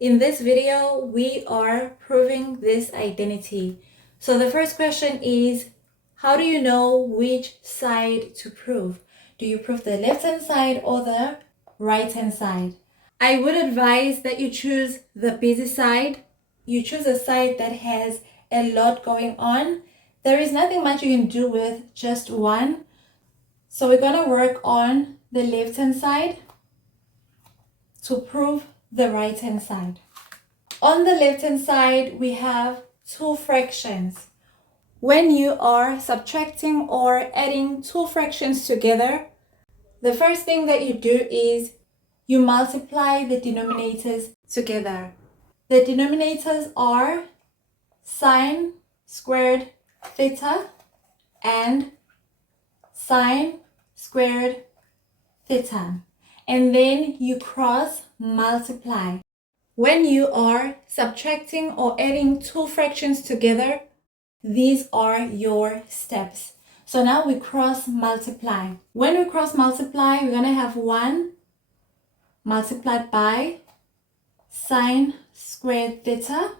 In this video, we are proving this identity. So the first question is, how do you know which side to prove? Do you prove the left-hand side or the right-hand side? I would advise that you choose the busy side. You choose a side that has a lot going on. There is nothing much you can do with just one. So we're going to work on the left-hand side to prove the right-hand side. On the left-hand side, we have two fractions. When you are subtracting or adding two fractions together, the first thing that you do is you multiply the denominators together. The denominators are sine squared theta and sine squared theta. And then you cross multiply. When you are subtracting or adding two fractions together, these are your steps. So now we cross multiply. When we cross multiply, we're going to have 1 multiplied by sine squared theta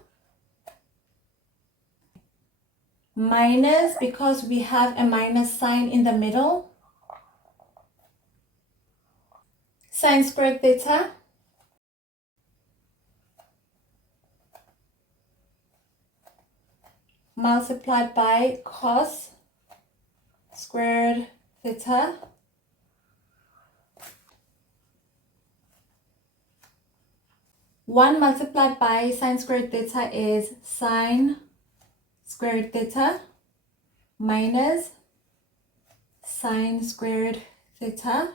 minus, because we have a minus sign in the middle, sine squared theta multiplied by cos squared theta one multiplied by sine squared theta is sine squared theta minus sine squared theta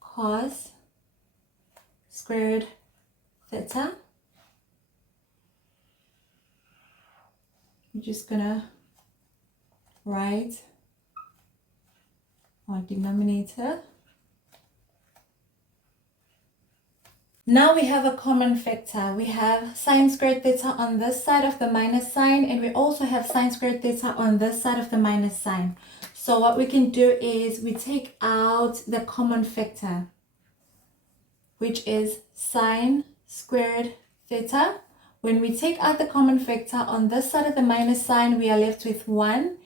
cos squared theta. We're just gonna write our denominator. Now we have a common factor. We have sine squared theta on this side of the minus sign, and we also have sine squared theta on this side of the minus sign. So what we can do is we take out the common factor, which is sine squared theta. When we take out the common factor on this side of the minus sign, we are left with 1.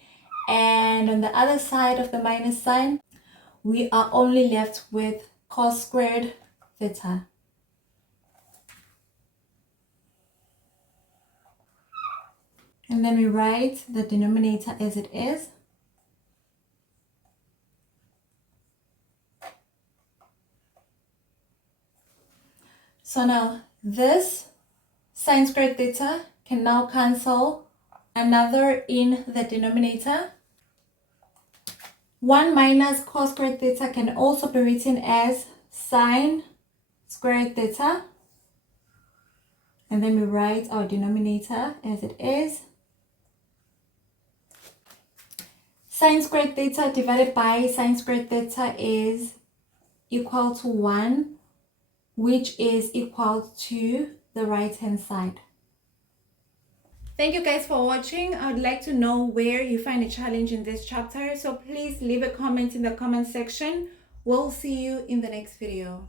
And on the other side of the minus sign, we are only left with cos squared theta. And then we write the denominator as it is. So now this sine squared theta can now cancel another in the denominator. 1 minus cos squared theta can also be written as sine squared theta. And then we write our denominator as it is. Sine squared theta divided by sine squared theta is equal to 1, which is equal to the right hand side. Thank you guys for watching. I would like to know where you find a challenge in this chapter, so please leave a comment in the comment section. We'll see you in the next video.